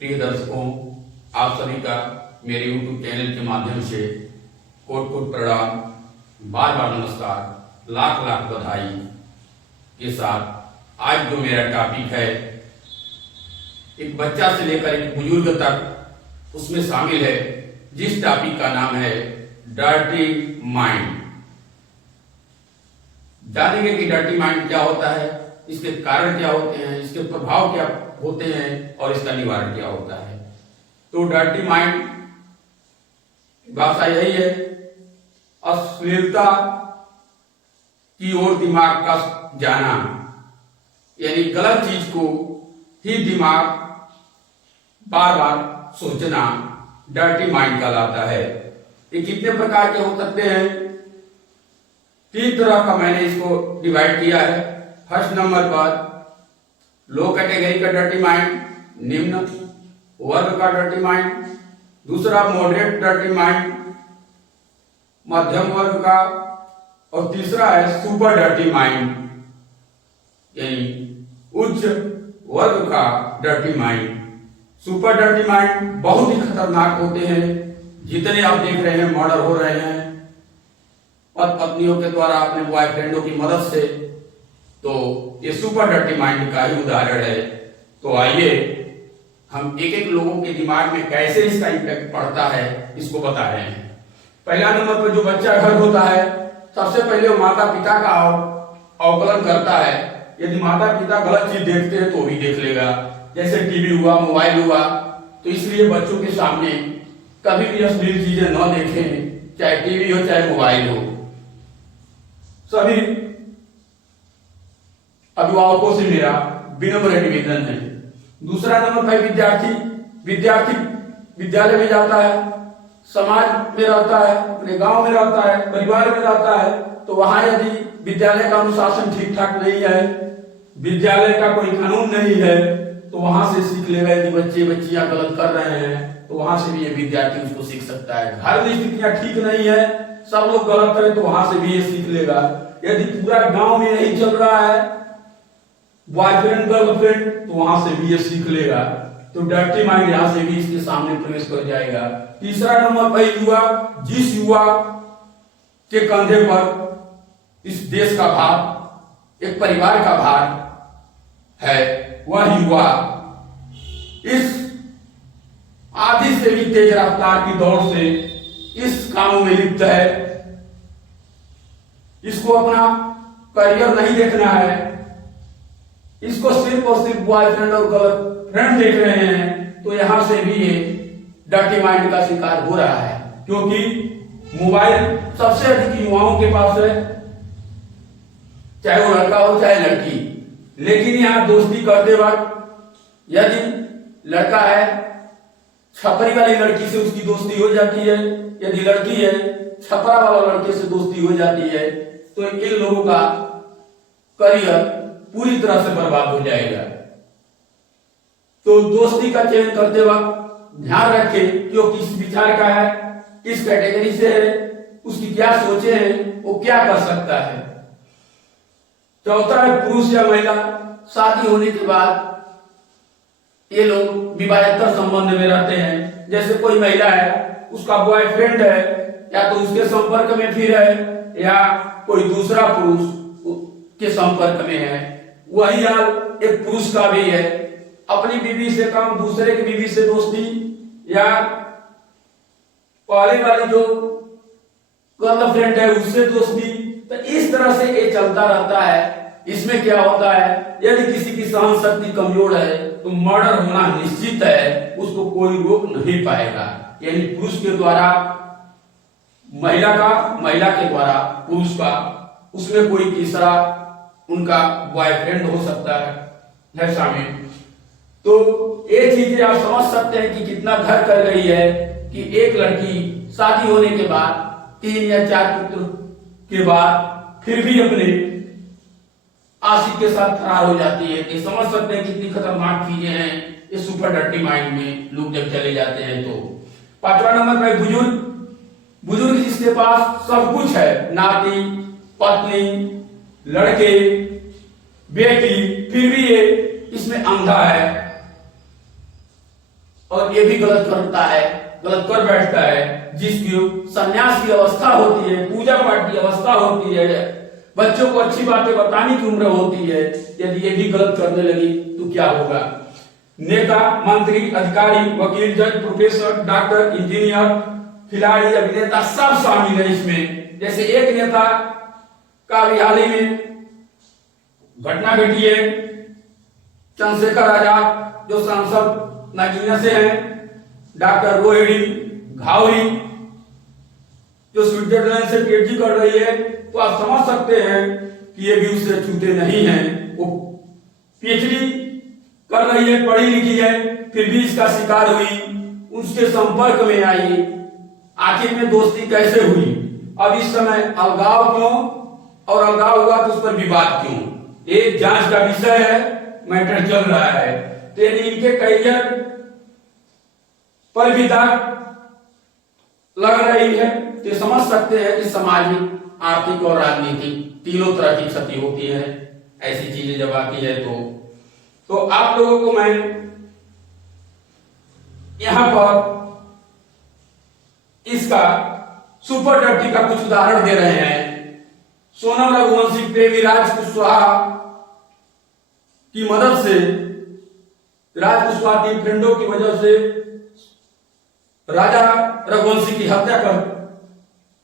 प्रिय दर्शकों, आप सभी का मेरे YouTube चैनल के माध्यम से कोट कोट प्रणाम, बार बार नमस्कार, लाख लाख बधाई के साथ आज जो मेरा टॉपिक है, एक बच्चा से लेकर एक बुजुर्ग तक उसमें शामिल है, जिस टॉपिक का नाम है डर्टी माइंड। जानेंगे कि डर्टी माइंड क्या होता है, इसके कारण क्या होते हैं, इसके प्रभाव क्या होते हैं और इसका निवारण क्या होता है। तो डर्टी माइंड भाषा यही है, अश्लीलता की ओर दिमाग का जाना, यानी गलत चीज को ही दिमाग बार बार सोचना डर्टी माइंड कहलाता है। ये कितने प्रकार के हो सकते हैं? 3 तरह का मैंने इसको डिवाइड किया है। फर्स्ट नंबर पर लो कैटेगरी का डर्टी माइंड, निम्न वर्ग का डर्टी माइंड। दूसरा मॉडरेट डर्टी माइंड, मध्यम वर्ग का। और तीसरा है सुपर डर्टी माइंड, यानी उच्च वर्ग का dirty mind. Super dirty mind बहुत ही खतरनाक होते हैं। जितने आप देख रहे हैं मर्डर हो रहे हैं पति पत्नियों के द्वारा अपने बॉयफ्रेंडों की मदद से, तो ये सुपर डर्टी माइंड का ही उदाहरण है। तो आइए हम एक एक लोगों के दिमाग में कैसे इसका इम्पैक्ट पड़ता है इसको बता रहे हैं। पहला नंबर पर जो बच्चा घर होता है, सबसे पहले वो माता पिता का अवकलन करता है। यदि माता पिता गलत चीज देखते हैं तो भी देख लेगा, जैसे टीवी हुआ, मोबाइल हुआ। तो इसलिए बच्चों के सामने कभी भी अश्लील चीजें न देखें, चाहे टीवी हो चाहे मोबाइल हो। सभी अभिभावकों से मेरा विनम्र निवेदन है। दूसरा नंबर भाई विद्यार्थी विद्यालय में जाता है, समाज में रहता है, अपने गांव में रहता है, परिवार में रहता है। तो वहां यदि विद्यालय का अनुशासन ठीक ठाक नहीं है, विद्यालय का कोई कानून नहीं है, तो वहां से सीख लेगा। यदि बच्चे बच्चियां गलत कर रहे हैं तो वहां से भी ये विद्यार्थी उसको सीख सकता है। घर में स्थितियां ठीक नहीं है, सब लोग गलत करें, तो वहां से भी ये सीख लेगा। यदि पूरा गांव में यही चल रहा है, बॉयफ्रेंड गर्लफ्रेंड, तो वहां से भी ये सीख लेगा। तो डर्टी माइंड यहां से भी इसके सामने प्रवेश कर जाएगा। तीसरा नंबर पर युवा, जिस युवा के कंधे पर इस देश का भार, एक परिवार का भार है, वह युवा इस आधी से भी तेज रफ्तार की दौड़ से इस काम में लिप्त है। इसको अपना करियर नहीं देखना है, इसको सिर्फ और सिर्फ बॉयफ्रेंड और गर्लफ्रेंड देख रहे हैं। तो यहां से भी ये डर्टी माइंड का शिकार हो रहा है, क्योंकि मोबाइल सबसे अधिक युवाओं के पास है, चाहे वो लड़का हो चाहे लड़की। लेकिन यहां दोस्ती करते वक्त यदि लड़का है, छपरी वाली लड़की से उसकी दोस्ती हो जाती है, यदि लड़की है, छपरा वाला लड़के से दोस्ती हो जाती है, तो इन लोगों का करियर पूरी तरह से बर्बाद हो जाएगा। तो दोस्ती का चयन करते वक्त ध्यान रखें कि वो किस विचार का है, किस कैटेगरी से है, उसकी क्या सोचे हैं, वो क्या कर सकता है। चौथा है पुरुष या महिला। शादी होने के बाद ये लोग विवाहेतर संबंध में रहते हैं। जैसे कोई महिला है, उसका बॉयफ्रेंड है, या तो उसके संपर्क में फिर है, या कोई दूसरा पुरुष के संपर्क में है। वही हाल एक पुरुष का भी है, अपनी बीवी से काम दूसरे की बीवी से दोस्ती, या पहले वाली जो गर्लफ्रेंड है उससे दोस्ती। तो इस तरह से ये चलता रहता है। इसमें क्या होता है, यदि किसी की सहन शक्ति कमजोर है तो मर्डर होना निश्चित है, उसको कोई रोक नहीं पाएगा। यानी पुरुष के द्वारा महिला का, महिला के द्वारा पुरुष का, उसमें कोई तीसरा उनका बॉयफ्रेंड हो सकता है शामिल। तो ये चीजें आप समझ सकते हैं कि कितना घर कर गई है कि एक लड़की शादी होने के बाद 3 या 4 पुत्र के बाद फिर भी अपने आशिक के साथ फरार हो जाती है। कि समझ सकते हैं कितनी खतरनाक चीजें हैं इस सुपर डर्टी माइंड में लोग जब चले जाते हैं। तो 5वां नंबर पर बुजुर्ग जिसके पास सब कुछ है, नाती, पत्नी, लड़के, बेटी, फिर भी ये इसमें अंधा है। और ये भी गलत करता है, गलत कर बैठता है, जिसकी सन्यास की अवस्था होती है, पूजा पाठ की अवस्था होती है, बच्चों को अच्छी बातें बताने की उम्र होती है, यदि ये भी गलत करने लगी तो क्या होगा। नेता, मंत्री, अधिकारी, वकील, जज, प्रोफेसर, डॉक्टर, इंजीनियर, खिलाड़ी, अभिनेता सब शामिल है इसमें। जैसे एक नेता का भी हाल ही में घटना घटी है, चंद्रशेखर आजाद जो सांसद नागीना से हैं, डॉक्टर रोहिणी घावरी जो स्विट्जरलैंड से पीएचडी कर रही है, तो आप समझ सकते हैं कि ये भी उससे छूटे नहीं है। वो पीएचडी कर रही है, पढ़ी लिखी है, फिर भी इसका शिकार हुई, उसके संपर्क में आई, आखिर में दोस्ती कैसे हुई। अब इस समय अलगाव क्यों, और अलगाव हुआ तो उस पर विवाद क्यों, एक जांच का विषय है, मैटर चल रहा है। तो इनके करियर पर भी दाग लग रही है। तो समझ सकते हैं कि सामाजिक, आर्थिक और राजनीतिक तीनों तरह की क्षति होती है ऐसी चीजें जब आती है। तो आप लोगों को मैं यहां पर इसका सुपर डर्टी का कुछ उदाहरण दे रहे हैं। सोनम रघुवंशी प्रेमीराज कुशवाहा की मदद से, राज कुशवाहा की फ्रेंडों की वजह से राजा रघुवंशी की हत्या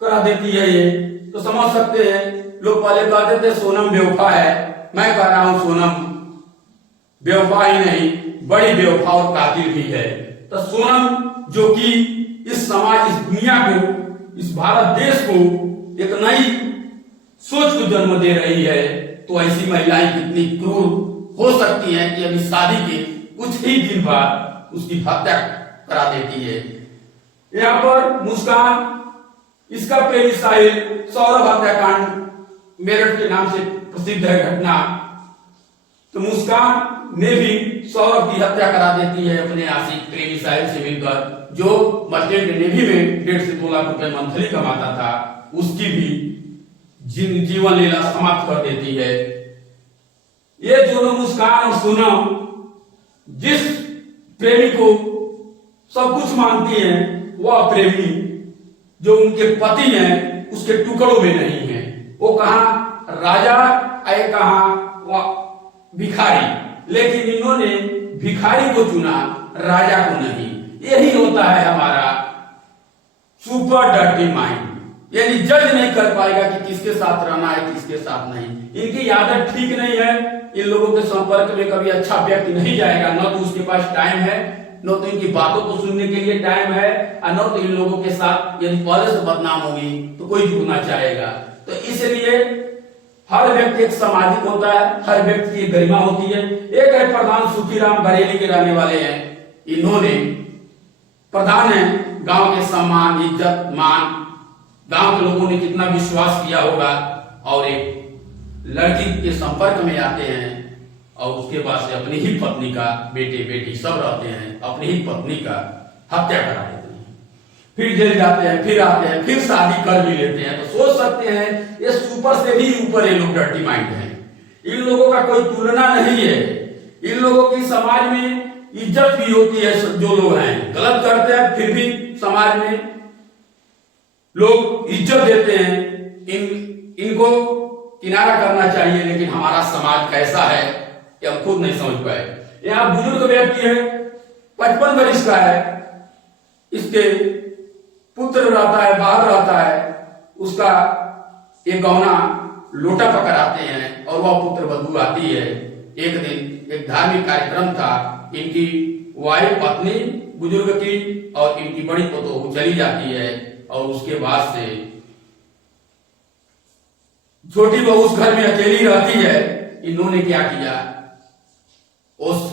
करा देती है ये। तो समझ सकते हैं, लोग पहले कहते थे सोनम बेवफा है, मैं कह रहा हूं सोनम बेवफा ही नहीं, बड़ी बेवफा और कातिल भी है। तो सोनम जो कि इस समाज, इस दुनिया को, इस भारत देश को एक नई सोच को जन्म दे रही है। तो ऐसी महिलाएं कितनी क्रूर हो सकती हैं कि अभी शादी के कुछ ही दिन बाद उसकी हत्या करा देती है। यहाँ पर मुस्कान, इसका प्रेमी साहिल, सौरभ हत्याकांड मेरठ के नाम से प्रसिद्ध है घटना। तो मुस्कान ने भी सौरभ की हत्या करा देती है अपने आशिक प्रेमी साहिल से मिलकर, जो मर्चेंट नेवी में 1.5 से 2 लाख रुपए मंथली कमाता था, उसकी भी जीवन लीला समाप्त कर देती है। ये दोनों मुस्कान और सोनम जिस प्रेमी को सब कुछ मानती हैं, वह प्रेमी जो उनके पति हैं उसके टुकड़ों में नहीं है। वो कहां राजा है, कहां वह भिखारी, लेकिन इन्होंने भिखारी को चुना, राजा को नहीं। यही होता है हमारा सुपर डर्टी माइंड। यानी जज नहीं कर पाएगा कि किसके साथ रहना है, किसके साथ नहीं। इनकी आदत ठीक नहीं है, इन लोगों के संपर्क में कभी अच्छा व्यक्ति नहीं जाएगा, न तो उसके पास टाइम है, न तो इनकी बातों को सुनने के लिए टाइम है, और न तो इन लोगों के साथ यदि पहले से बदनाम होगी तो कोई जुड़ना चाहेगा। तो इसलिए हर व्यक्ति एक सामाजिक होता है, हर व्यक्ति की गरिमा होती है। एक है प्रधान सुखीराम, बरेली के रहने वाले हैं। इन्होंने प्रधान है, गांव के सम्मान, इज्जत, मान, गांव के लोगों ने कितना विश्वास किया होगा, और एक लड़की के संपर्क में आते हैं और उसके बाद से अपनी ही पत्नी का, बेटे बेटी सब रहते हैं, अपनी ही पत्नी का हत्या करा देते हैं, फिर जेल जाते हैं, फिर आते हैं, फिर शादी कर भी लेते हैं। तो सोच सकते हैं ये सुपर से भी ऊपर ये लोग डर्टी माइंड हैं। इन लोगों का कोई तुलना नहीं है। इन लोगों की समाज में इज्जत भी होती है। जो लोग हैं गलत करते हैं फिर भी समाज में लोग इज्जत देते हैं। इनको किनारा करना चाहिए, लेकिन हमारा समाज कैसा है कि हम खुद नहीं समझ पाए। यहाँ बुजुर्ग व्यक्ति है, 55 वर्ष का है, इसके पुत्र रहता है, बाहर रहता है, उसका एक गौना लोटा पकड़ आते हैं और वह पुत्र बधू आती है। एक दिन एक धार्मिक कार्यक्रम था, इनकी वाइफ पत्नी बुजुर्ग की और इनकी बड़ी पतोह चली जाती है, और उसके बाद से छोटी बहू उस घर में अकेली रहती है। इन्होंने क्या किया, उस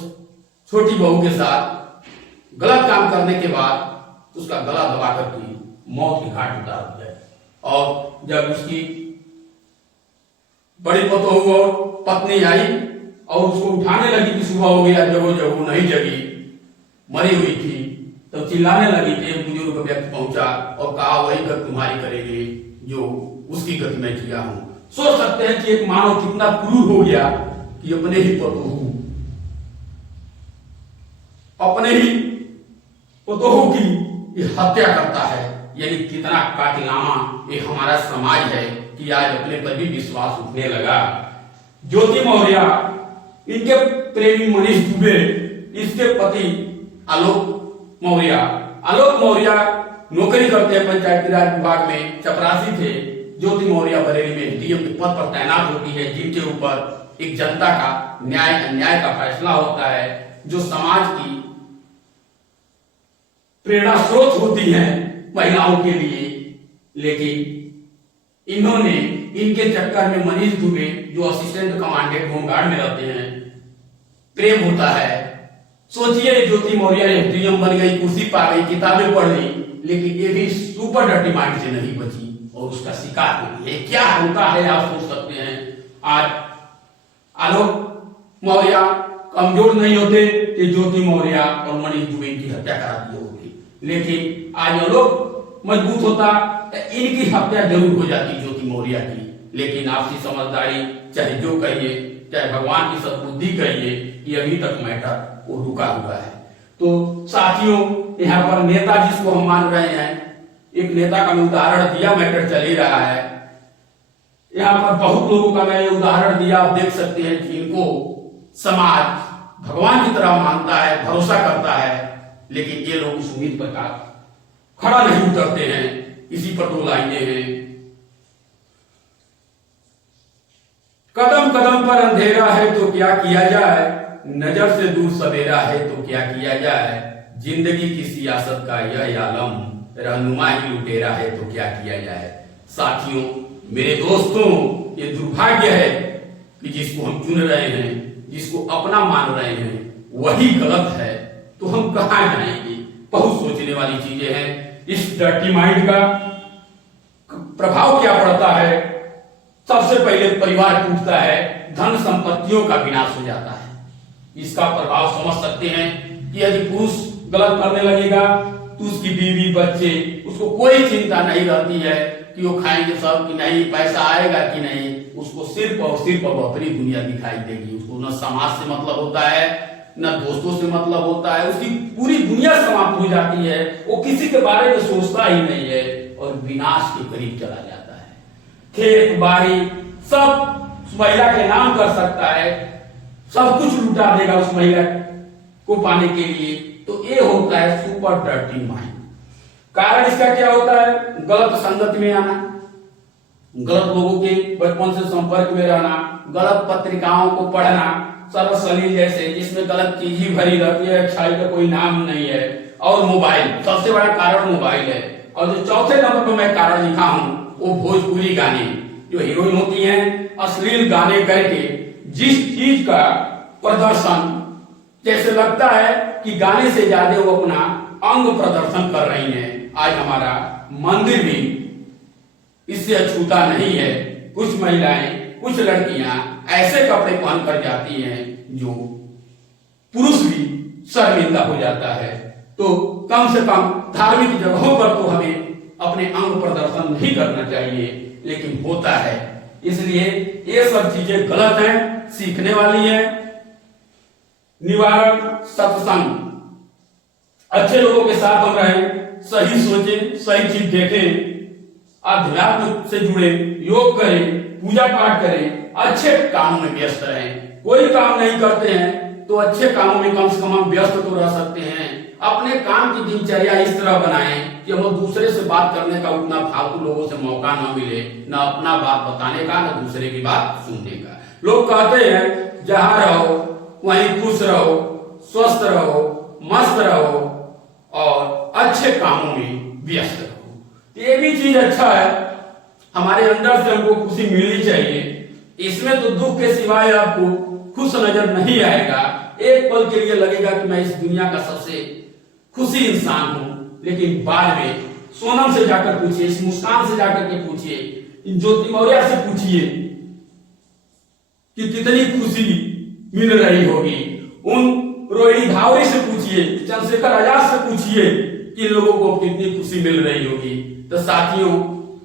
छोटी बहू के साथ गलत काम करने के बाद उसका गला दबाकर की मौत के घाट उतार दिया। और जब उसकी बड़ी पतोह और पत्नी आई और उसको उठाने लगी कि सुबह हो गया, जगो जगो, नहीं जगी, मरी हुई थी, तो चिल्लाने लगी कि एक बुजुर्ग व्यक्ति पहुंचा और कहा वही गत तुम्हारी करेगी जो उसकी गत मैं किया हूं। सोच सकते हैं कि एक मानव कितना क्रूर हो गया कि अपने ही पतोह, अपने ही पतोहू की ये हत्या करता है। यानी कितना कातिलाना ये हमारा समाज है कि आज अपने पर भी विश्वास उठने लगा। ज्योति मौर्य, इनके प्रेमी मनीष दुबे, इसके पति आलोक मौर्य नौकरी करते हैं पंचायती राज विभाग में, चपरासी थे। ज्योति मौर्य बरेली में डीएम के पद पर तैनात होती है, जिनके ऊपर एक जनता का न्याय अन्याय का फैसला होता है, जो समाज की प्रेरणा स्रोत होती है महिलाओं के लिए। लेकिन इन्होंने इनके चक्कर में मनीष दुबे, जो असिस्टेंट कमांडेंट होमगार्ड में रहते हैं, प्रेम होता है। सोचिए, ज्योति मौर्य डीएम बन गई, कुर्सी पा गई, किताबें पढ़ ली, लेकिन ये भी सुपर डर्टी माइंड से नहीं बची और उसका शिकार हो गई। क्या होता है आप सोच सकते हैं। आज आलोक मौर्य कमजोर नहीं होते कि ज्योति मौर्य और मनीष दुबे की हत्या करा दी होगी, लेकिन आज आलोक मजबूत होता तो इनकी हत्या जरूर हो जाती ज्योति मौर्य की। लेकिन आपसी समझदारी, चाहे जो कहिए, चाहे भगवान की सद्बुद्धि कहिए, ये अभी तक मैटर वो रुका हुआ है। तो साथियों, यहाँ पर नेता जिसको हम मान रहे हैं, एक नेता का मैं उदाहरण दिया, मैटर चल ही रहा है। यहाँ पर बहुत लोगों का मैं उदाहरण दिया, आप देख सकते हैं कि इनको समाज भगवान की तरह मानता है, भरोसा करता है, लेकिन ये लोग उस उम्मीद पर खड़ा नहीं उतरते हैं, इसी पर तो लाइने हैं। कदम कदम पर अंधेरा है तो क्या किया जाए, नजर से दूर सवेरा है तो क्या किया जाए, जिंदगी की सियासत का यह आलम, रहनुमा ही लुटेरा है तो क्या किया जाए। साथियों, मेरे दोस्तों, ये दुर्भाग्य है कि जिसको हम चुन रहे हैं, जिसको अपना मान रहे हैं, वही गलत है, तो हम कहां जाएंगे। बहुत सोचने वाली चीजें हैं। इस डर्टी माइंड का प्रभाव क्या पड़ता है। सबसे पहले परिवार टूटता है, धन संपत्तियों का विनाश हो जाता है। इसका प्रभाव समझ सकते हैं कि यदि पुरुष गलत करने लगेगा तो उसकी बीवी बच्चे, उसको कोई चिंता नहीं रहती है कि वो खाएंगे सब कि नहीं, पैसा आएगा कि नहीं। उसको सिर्फ और सिर्फ अब अपनी दुनिया दिखाई देगी। उसको न समाज से मतलब होता है, न दोस्तों से मतलब होता है। उसकी पूरी दुनिया समाप्त हो जाती है, वो किसी के बारे में सोचता ही नहीं है और विनाश के करीब चला जाता है। खेत बाड़ी सब महिला के नाम कर सकता है, सब कुछ लुटा देगा उस महिला को पाने के लिए। तो ये होता है सुपर डर्टी माइंड। कारण इसका क्या होता है, गलत संगत में आना, गलत लोगों के बचपन से संपर्क में रहना, गलत पत्रिकाओं को पढ़ना, सरसली जैसे जिसमें गलत चीज ही भरी रहती है, अच्छाई का कोई नाम नहीं है, और मोबाइल, सबसे बड़ा कारण मोबाइल है। और जो चौथे नंबर पर मैं कारण लिखा हूं वो भोजपुरी गाने, जो हीरोइन होती हैं अश्लील गाने करके जिस चीज का प्रदर्शन, जैसे लगता है कि गाने से ज्यादा वो अपना अंग प्रदर्शन कर रही हैं। आज हमारा मंदिर भी इससे अछूता नहीं है। कुछ महिलाएं, कुछ लड़कियां ऐसे कपड़े पहन कर जाती हैं जो पुरुष भी शर्मिंदा हो जाता है। तो कम से कम धार्मिक जगहों पर तो हमें अपने अंग प्रदर्शन नहीं करना चाहिए, लेकिन होता है। इसलिए ये सब चीजें गलत हैं, सीखने वाली है। निवारण सत्संग, अच्छे लोगों के साथ हम रहें, सही सोचें, सही चीज देखें, अध्यात्म से जुड़े, योग करें, पूजा पाठ करें, अच्छे कामों में व्यस्त रहें। कोई काम नहीं करते हैं तो अच्छे कामों में कम से कम हम व्यस्त तो रह सकते हैं। अपने काम की दिनचर्या इस तरह बनाएं कि हमें दूसरे से बात करने का उतना फालतू लोगों से मौका न मिले, न अपना बात बताने का, न दूसरे की बात सुनने का। लोग कहते हैं जहां रहो वहीं खुश रहो, स्वस्थ रहो, मस्त रहो और अच्छे कामों में व्यस्त रहो। ये भी चीज अच्छा है, हमारे अंदर से हमको खुशी मिलनी चाहिए। इसमें तो दुख के सिवाय आपको खुश नजर नहीं आएगा। एक पल के लिए लगेगा कि मैं इस दुनिया का सबसे खुशी इंसान हूं, लेकिन बाद में सोनम से जाकर पूछिए, इस मुस्कान से जाकर के पूछिए, इन ज्योति मौर्य से पूछिए कि कितनी खुशी मिल रही होगी। उन रोहिणी भावरी से पूछिए, चंद्रशेखर आजाद से पूछिए कि लोगों को कितनी खुशी मिल रही होगी। तो साथियों,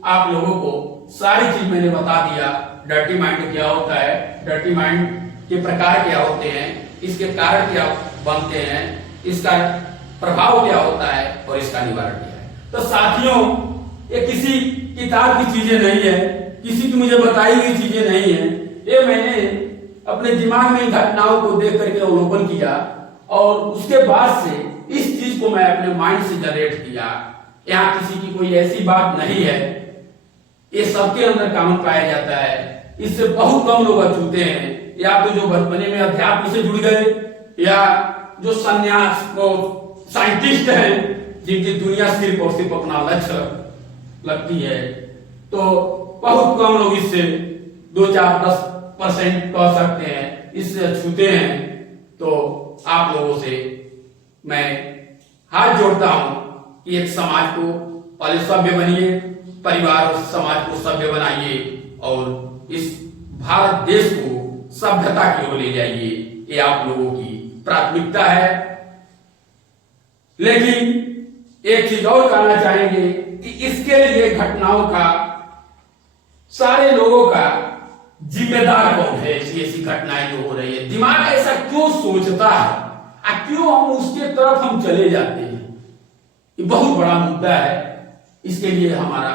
आप लोगों को सारी चीज मैंने बता दिया। डर्टी माइंड क्या होता है, डर्टी माइंड के प्रकार क्या होते हैं, इसके कारण क्या बनते हैं, इसका प्रभाव क्या होता है और इसका निवारण क्या है। तो साथियों, ये किसी किताब की चीजें नहीं है, किसी की मुझे बताई हुई चीजें नहीं है, ये मैंने अपने दिमाग में घटनाओं को देख करके अवलोकन किया और उसके बाद से इस चीज को मैं अपने माइंड से जनरेट किया। यहाँ किसी की कोई ऐसी बात नहीं है, ये सबके अंदर कानून पाया जाता है। इससे बहुत कम लोग अछूते हैं, या तो जो बचपने में अध्यात्म से जुड़ गए, या जो संन्यास को साइंटिस्ट हैं जिनकी दुनिया सिर्फ और सिर्फ अपना लक्ष्य लगती है। तो बहुत कम लोग इससे 2-4-10% कह सकते हैं, इससे अछूते हैं। तो आप लोगों से मैं हाथ जोड़ता हूं कि एक समाज को पहले सभ्य बनिए, परिवार और समाज को सभ्य बनाइए और इस भारत देश को सभ्यता की ओर ले जाइए। ये आप लोगों की प्राथमिकता है। लेकिन एक चीज और कहना चाहेंगे कि इसके लिए घटनाओं का, सारे लोगों का जिम्मेदार कौन है। ऐसी घटनाएं जो हो रही है, दिमाग ऐसा क्यों सोचता है, क्यों हम उसके तरफ हम चले जाते हैं, ये बहुत बड़ा मुद्दा है। इसके लिए हमारा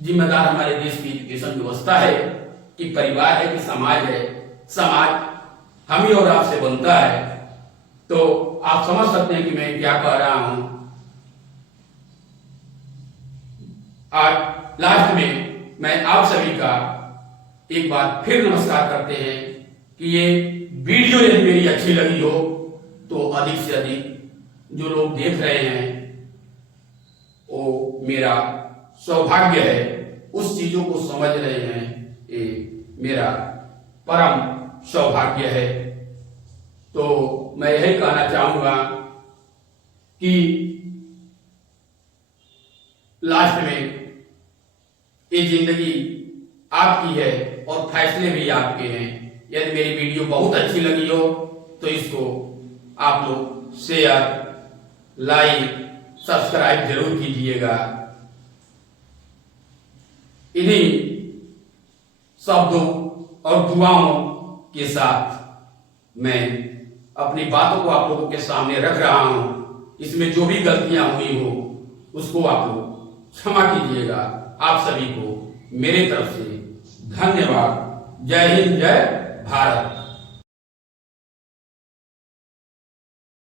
जिम्मेदार हमारे देश की एजुकेशन व्यवस्था है कि परिवार है कि समाज है। समाज हम ही और आपसे बनता है। तो आप समझ सकते हैं कि मैं क्या कह रहा हूं। आज लास्ट में मैं आप सभी का एक बार फिर नमस्कार करते हैं कि ये वीडियो यदि मेरी अच्छी लगी हो तो अधिक से अधिक जो लोग देख रहे हैं वो मेरा सौभाग्य है, उस चीजों को समझ रहे हैं, ये मेरा परम सौभाग्य है। तो मैं यही कहना चाहूंगा कि लास्ट में ये जिंदगी आपकी है और फैसले भी आपके हैं। यदि मेरी वीडियो बहुत अच्छी लगी हो तो इसको आप लोग शेयर, लाइक, सब्सक्राइब जरूर कीजिएगा। इन्हीं शब्दों और दुआओं के साथ मैं अपनी बातों को आप लोगों के सामने रख रहा हूं। इसमें जो भी गलतियां हुई हो उसको आप लोग क्षमा कीजिएगा। आप सभी को मेरे तरफ से धन्यवाद। जय हिंद, जय भारत।